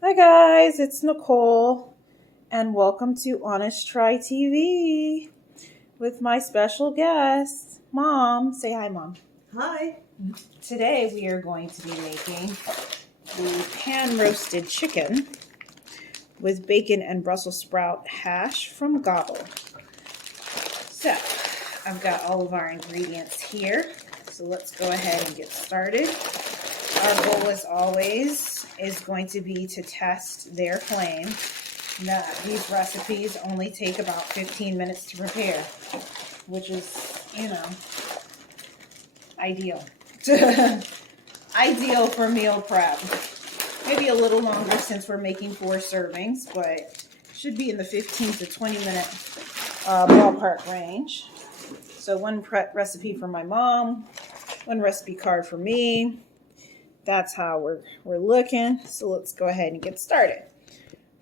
Hi guys, it's Nicole and welcome to Honest Try TV with my special guest, Mom. Say hi, Mom. Hi. Today we are going to be making the pan-roasted chicken with bacon and Brussels sprout hash from Gobble. So, I've got all of our ingredients here. So let's go ahead and get started. Our goal, as always, is going to be to test their flame. Now, these recipes only take about 15 minutes to prepare, which is, ideal. Ideal for meal prep. Maybe a little longer since we're making 4 servings, but should be in the 15 to 20 minute ballpark range. So one prep recipe for my mom, one recipe card for me. That's how we're looking. So let's go ahead and get started.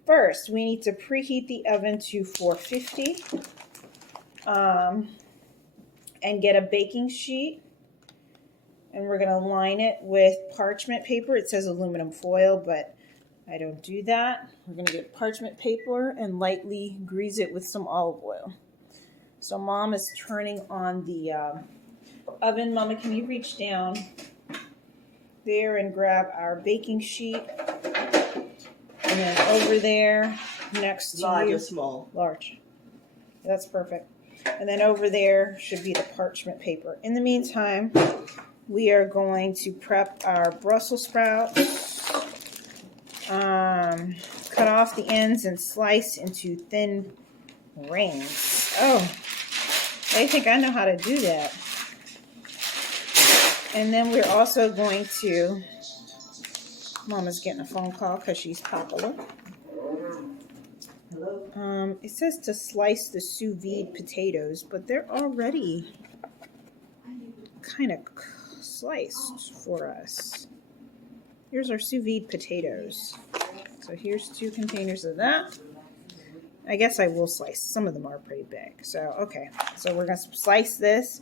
First, we need to preheat the oven to 450 and get a baking sheet. And we're going to line it with parchment paper. It says aluminum foil, but I don't do that. We're going to get parchment paper and lightly grease it with some olive oil. So Mom is turning on the oven. Mama, can you reach down there and grab our baking sheet? And then over there next to Large you. or small? Large. That's perfect. And then over there should be the parchment paper. In the meantime, we are going to prep our Brussels sprouts. Cut off the ends and slice into thin rings. Oh, I think I know how to do that. And then we're also going to, Mama's getting a phone call because she's popular. Hello? It says to slice the sous vide potatoes, but they're already kind of sliced for us. Here's our sous vide potatoes. So here's 2 containers of that. I guess I will slice. Some of them are pretty big. So, okay. So we're going to slice this.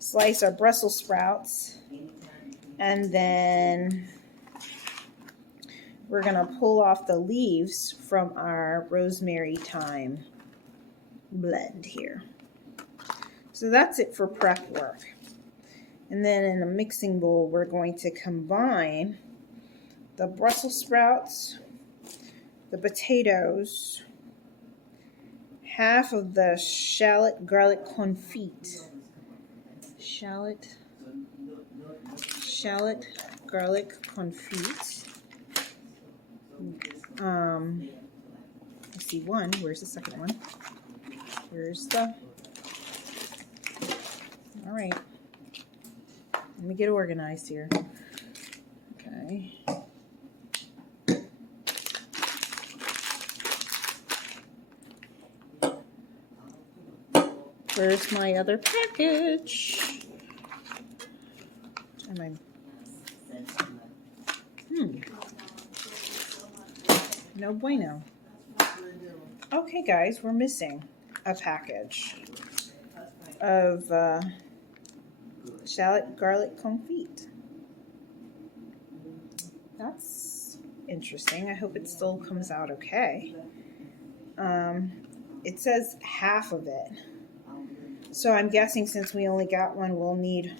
Slice our Brussels sprouts. And then we're going to pull off the leaves from our rosemary thyme blend here. So that's it for prep work. And then in a mixing bowl, we're going to combine the Brussels sprouts, the potatoes, half of the shallot garlic confit. Shallot garlic confit. Let's see, one. Where's the second one? All right. Let me get organized here. Okay. Where's my other package? No bueno. Okay, guys, we're missing a package of shallot garlic confit. That's interesting. I hope it still comes out okay. It says half of it. So I'm guessing since we only got one, we'll need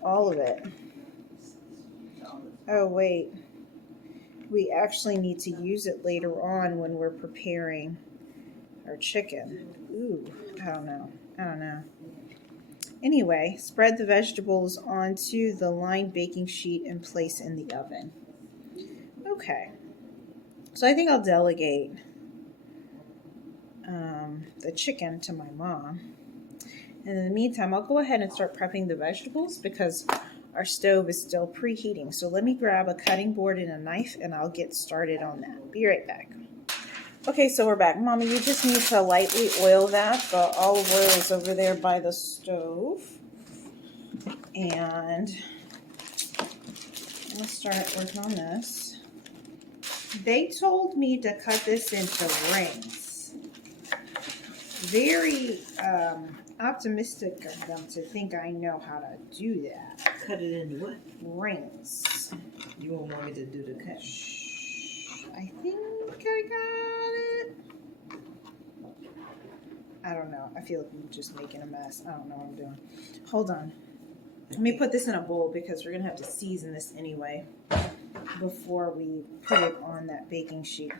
all of it. Oh, wait. We actually need to use it later on when we're preparing our chicken. Ooh, I don't know. Anyway, spread the vegetables onto the lined baking sheet and place in the oven. Okay. So I think I'll delegate the chicken to my mom. And in the meantime, I'll go ahead and start prepping the vegetables because our stove is still preheating. So let me grab a cutting board and a knife and I'll get started on that. Be right back. Okay, so we're back. Mama, you just need to lightly oil that. The olive oil is over there by the stove. And I'm going to start working on this. They told me to cut this into rings. Very optimistic of them to think I know how to do that. Cut it into what? Rings. You won't want me to do the cut. I think I got it. I don't know. I feel like I'm just making a mess. I don't know what I'm doing. Hold on. Let me put this in a bowl because we're going to have to season this anyway before we put it on that baking sheet.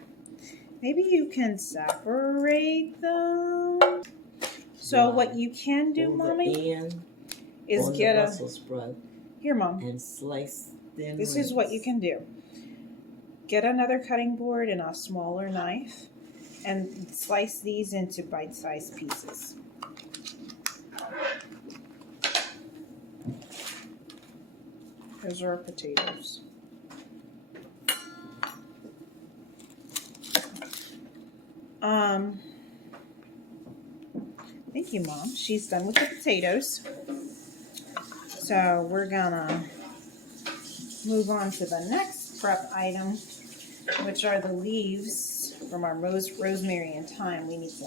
Maybe you can separate them. So what you can do, Mommy, is get a Brussels sprout. Here, Mom. And slice them. This is what you can do. Get another cutting board and a smaller knife and slice these into bite-sized pieces. Those are our potatoes. Thank you, Mom. She's done with the potatoes. So we're gonna move on to the next prep item, which are the leaves from our rosemary and thyme. We need to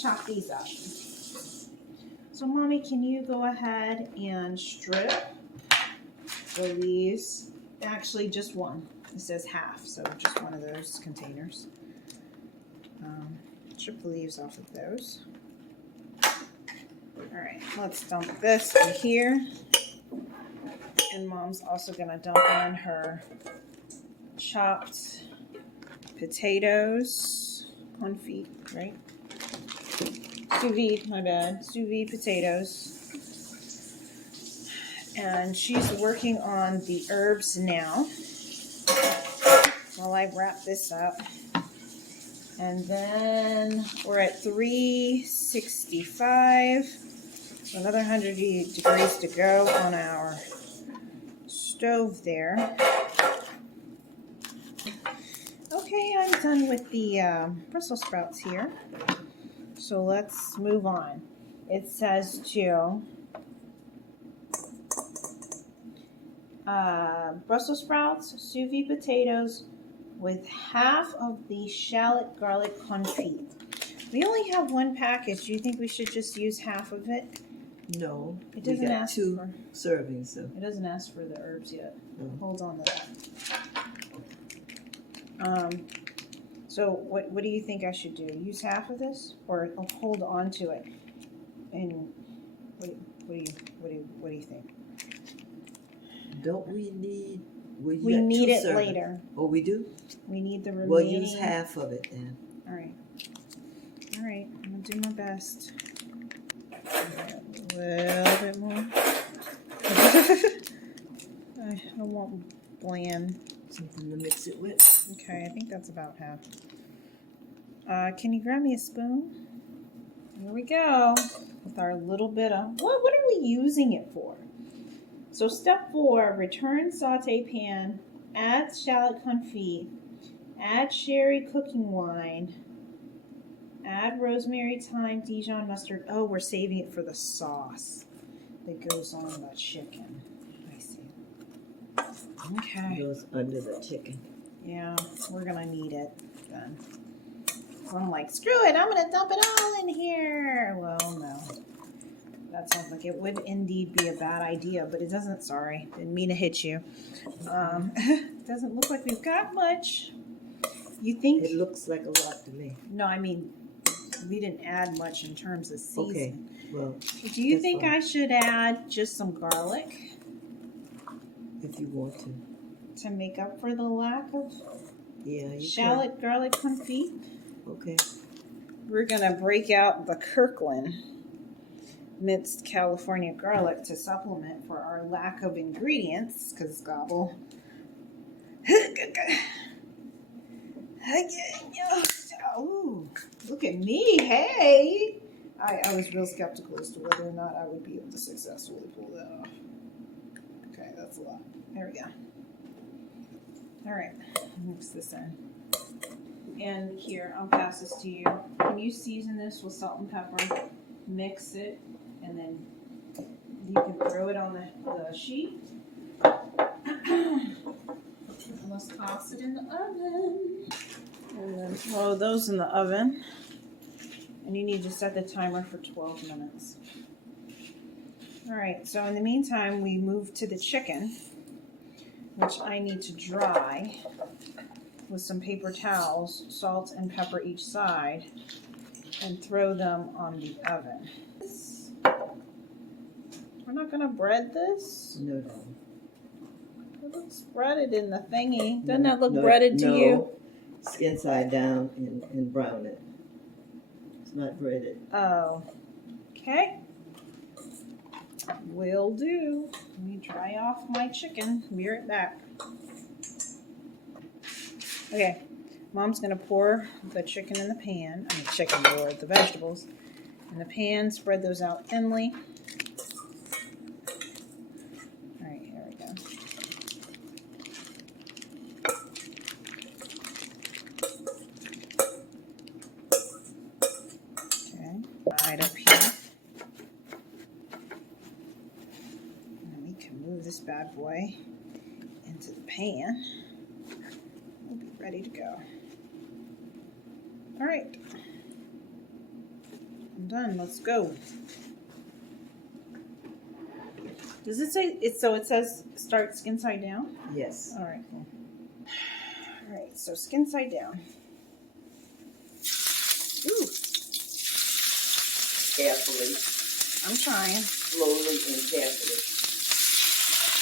chop these up. So, Mommy, can you go ahead and strip the leaves? Actually, just one. It says half, so just one of those containers. Strip the leaves off of those. All right, let's dump this in here. And Mom's also gonna dump in her chopped potatoes, confit, right? Sous vide, my bad. Sous vide potatoes. And she's working on the herbs now while I wrap this up. And then we're at 365. Another 100 degrees to go on our stove there. Okay, I'm done with the Brussels sprouts here. So let's move on. It says to Brussels sprouts, sous vide potatoes with half of the shallot garlic confit. We only have one package. Do you think we should just use half of it? No, it doesn't ask two for servings. So it doesn't ask for the herbs yet. No. Hold on to that. So what do you think I should do? Use half of this, or hold on to it? And what do you think? Don't we need? We need it servings later. Oh, we do. We need the remaining. We'll use half of it then. All right. All right. I'm gonna do my best. A little bit more. I don't want bland. Something to mix it with. Okay, I think that's about half. Can you grab me a spoon? Here we go. With our little bit of... What are we using it for? So step 4, return saute pan, add shallot confit, add sherry cooking wine, add rosemary, thyme, Dijon mustard. Oh, we're saving it for the sauce that goes on the chicken. I see. Okay. It goes under the chicken. Yeah, we're gonna need it then. So I'm like, screw it, I'm gonna dump it all in here. Well, no. That sounds like it would indeed be a bad idea, but it doesn't, sorry. Didn't mean to hit you. Doesn't look like we've got much. You think? It looks like a lot to me. No, I mean, we didn't add much in terms of seasoning. Okay, well. Do you think fine. I should add just some garlic? If you want to. To make up for the lack of shallot garlic confit? Okay. We're going to break out the Kirkland minced California garlic to supplement for our lack of ingredients, because Gobble. Ooh, look at me, hey! I was real skeptical as to whether or not I would be able to successfully pull that off. Okay, that's a lot. There we go. All right, mix this in. And here, I'll pass this to you. Can you season this with salt and pepper? Mix it, and then you can throw it on the sheet. Let's toss it in the oven. And then throw those in the oven. And you need to set the timer for 12 minutes. All right, so in the meantime, we move to the chicken, which I need to dry. with some paper towels, salt and pepper each side, and throw them on the oven. We're not gonna bread this? No, no. It looks breaded in the thingy. Doesn't that look breaded to you? It's inside down and brown it. It's not breaded. Oh. Okay. Will do. Let me dry off my chicken. Be right back. Okay. Mom's going to pour the chicken in the pan. I mean, chicken, Lord, the vegetables. In the pan, spread those out thinly. All right, here we go. Okay, right up here. And we can move this bad boy into the pan. We'll be ready to go. All right. I'm done. Let's go. Does it say it? So it says start skin side down? Yes. All right, cool. All right, so skin side down. Ooh. Carefully. I'm trying. Slowly and carefully.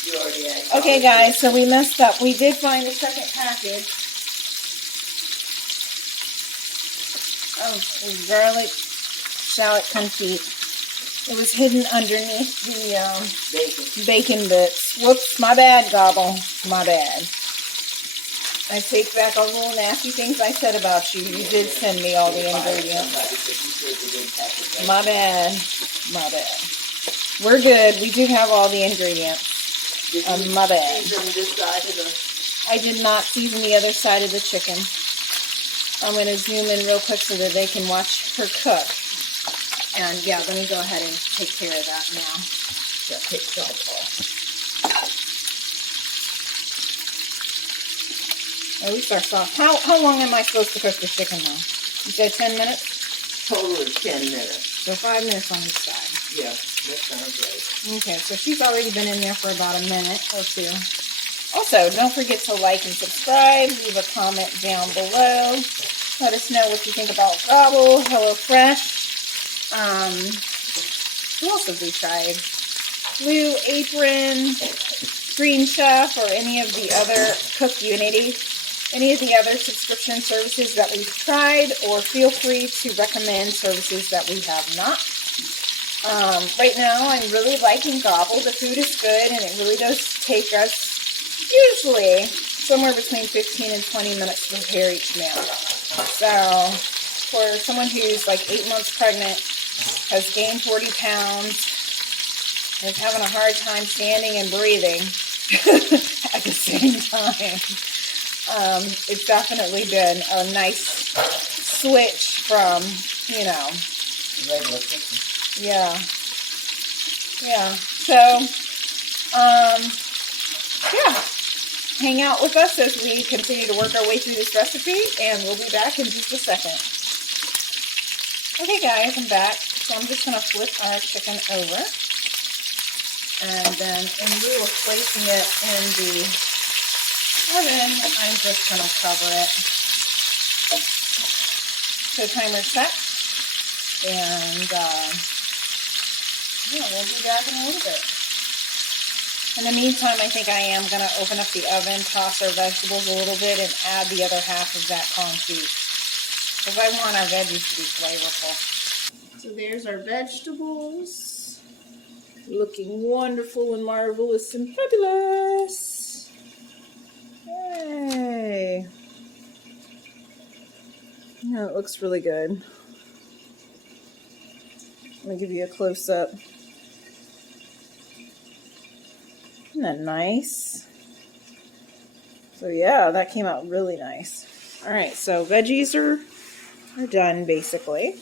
You already had. Okay, guys, so we messed up. We did find the second package of garlic shallot confit. It was hidden underneath the bacon bits. Whoops, my bad, Gobble. My bad. I take back all the little nasty things I said about you. You did send me all the ingredients. My bad. My bad. We're good. We do have all the ingredients. My bad. I did not season the other side of the chicken. I'm going to zoom in real quick so that they can watch her cook. And yeah, let me go ahead and take care of that now. Yeah, take some off. At least our sauce. How long am I supposed to cook this chicken though? You said 10 minutes? Total is 10 minutes. So 5 minutes on each side. Yeah, that sounds right. Okay, so she's already been in there for about a minute or two. Also, don't forget to like and subscribe. Leave a comment down below. Let us know what you think about Gobble, HelloFresh. Who else have we tried? Blue Apron, Green Chef, or any of the other Cook Unity, any of the other subscription services that we've tried, or feel free to recommend services that we have not. Right now, I'm really liking Gobble. The food is good, and it really does take us usually somewhere between 15 and 20 minutes to prepare each meal. So, for someone who's like 8 months pregnant, has gained 40 pounds, is having a hard time standing and breathing at the same time, it's definitely been a nice switch from, you know, Regular chicken. yeah. So, yeah. Hang out with us as we continue to work our way through this recipe, and we'll be back in just a second. Okay, guys, I'm back. So I'm just going to flip our chicken over. And then in lieu of placing it in the oven, I'm just going to cover it. So timer set. And yeah, we'll be back in a little bit. In the meantime, I think I am going to open up the oven, toss our vegetables a little bit, and add the other half of that confit. Because I want our veggies to be flavorful. So there's our vegetables. Looking wonderful and marvelous and fabulous. Yay. Yeah, it looks really good. Let me give you a close-up. Isn't that nice? So yeah, that came out really nice. All right, so veggies are done basically.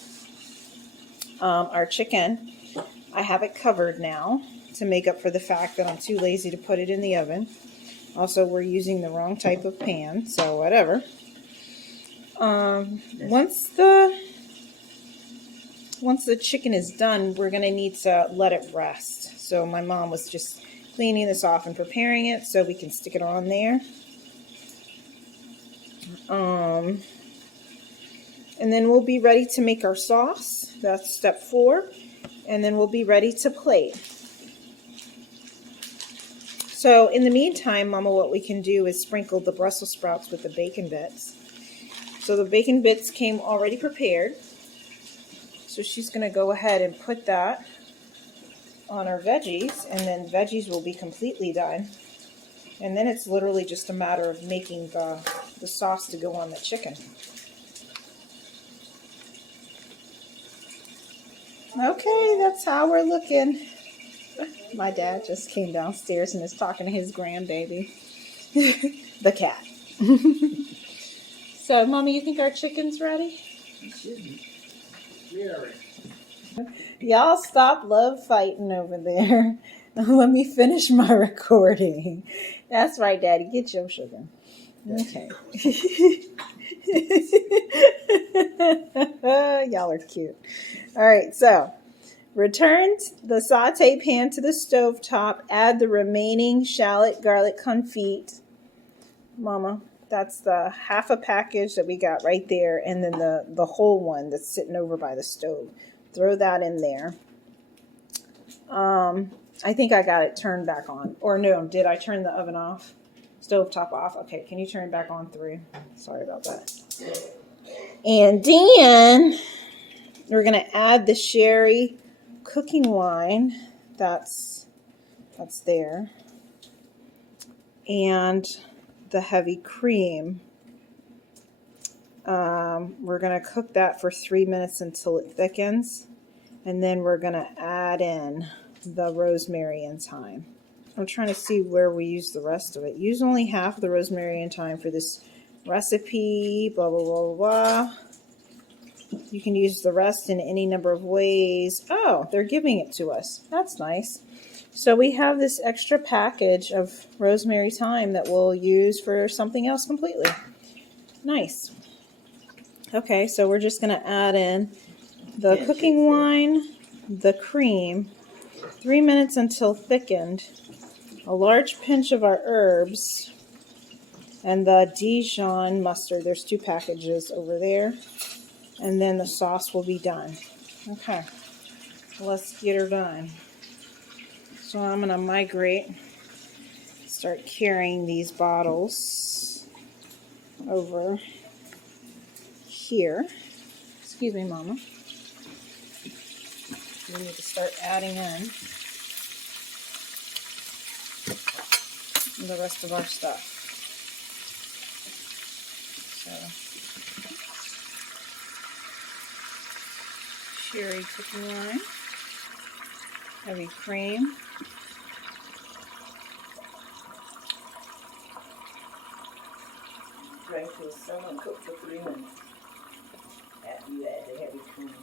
Our chicken, I have it covered now to make up for the fact that I'm too lazy to put it in the oven. Also, we're using the wrong type of pan, so whatever. Once the chicken is done, we're going to need to let it rest. So my mom was just cleaning this off and preparing it so we can stick it on there. And then we'll be ready to make our sauce. That's step 4. And then we'll be ready to plate. So in the meantime, Mama, what we can do is sprinkle the Brussels sprouts with the bacon bits. So the bacon bits came already prepared. So she's going to go ahead and put that on our veggies, and then veggies will be completely done. And then it's literally just a matter of making the sauce to go on the chicken. Okay, that's how we're looking. My dad just came downstairs and is talking to his grandbaby, the cat. So, Mommy, you think our chicken's ready? It should be. Y'all stop love fighting over there. Let me finish my recording. That's right, Daddy. Get your sugar. Okay. Y'all are cute. All right, so return the saute pan to the stove top. Add the remaining shallot garlic confit. Mama, that's the half a package that we got right there, and then the whole one that's sitting over by the stove. Throw that in there. I think I got it turned back on. Or no, did I turn the oven off? Stove top off. Okay, can you turn it back on 3? Sorry about that. And then we're going to add the sherry cooking wine. That's there. And the heavy cream. We're going to cook that for 3 minutes until it thickens. And then we're going to add in the rosemary and thyme. I'm trying to see where we use the rest of it. Use only half of the rosemary and thyme for this recipe, blah, blah, blah, blah. You can use the rest in any number of ways. Oh, they're giving it to us. That's nice. So we have this extra package of rosemary thyme that we'll use for something else completely. Nice. Okay, so we're just going to add in the cooking wine, the cream, 3 minutes until thickened, a large pinch of our herbs, and the Dijon mustard. There's 2 packages over there. And then the sauce will be done. Okay, let's get her done. So I'm going to migrate, start carrying these bottles over here. Excuse me, Mama. We need to start adding in the rest of our stuff. So, sherry cooking wine, heavy cream, Drink this someone cook for 3 minutes. After you add the heavy cream.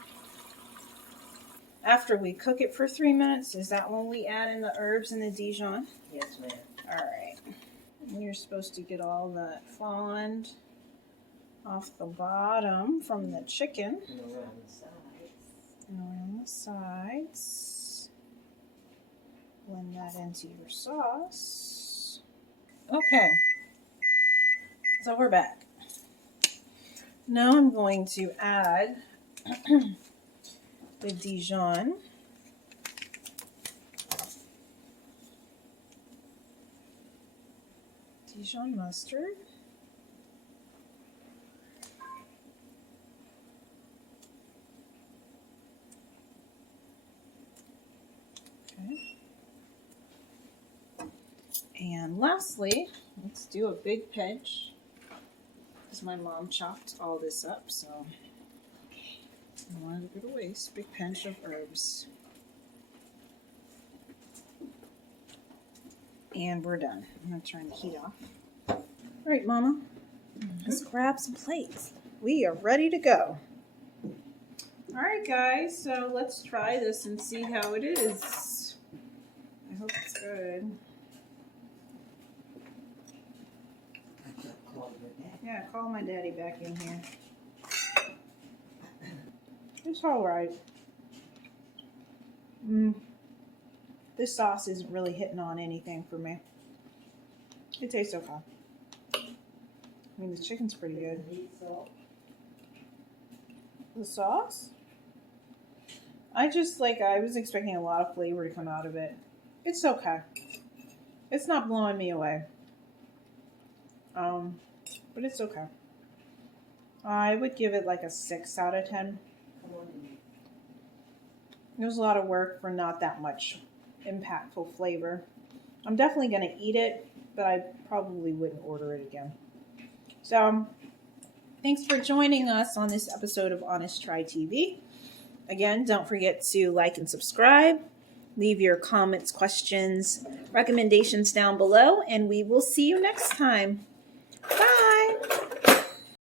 After we cook it for 3 minutes, is that when we add in the herbs and the Dijon? Yes, ma'am. All right. And you're supposed to get all that fond off the bottom from the chicken. And around the sides. And around the sides. Blend that into your sauce. Okay. So we're back. Now I'm going to add the Dijon. Dijon mustard. Okay. And lastly, let's do a big pinch, because my mom chopped all this up, so I don't want to go to waste. Big pinch of herbs. And we're done. I'm going to turn the heat off. All right, Mama, let's grab some plates. We are ready to go. All right, guys, so let's try this and see how it is. I hope it's good. Yeah, call my daddy back in here. It's all right. This sauce isn't really hitting on anything for me. It tastes okay. I mean, the chicken's pretty good. The sauce? I was expecting a lot of flavor to come out of it. It's okay. It's not blowing me away. But it's okay. I would give it like a 6 out of 10. It was a lot of work for not that much impactful flavor. I'm definitely going to eat it, but I probably wouldn't order it again. So, thanks for joining us on this episode of Honest Try TV. Again, don't forget to like and subscribe. Leave your comments, questions, recommendations down below, and we will see you next time.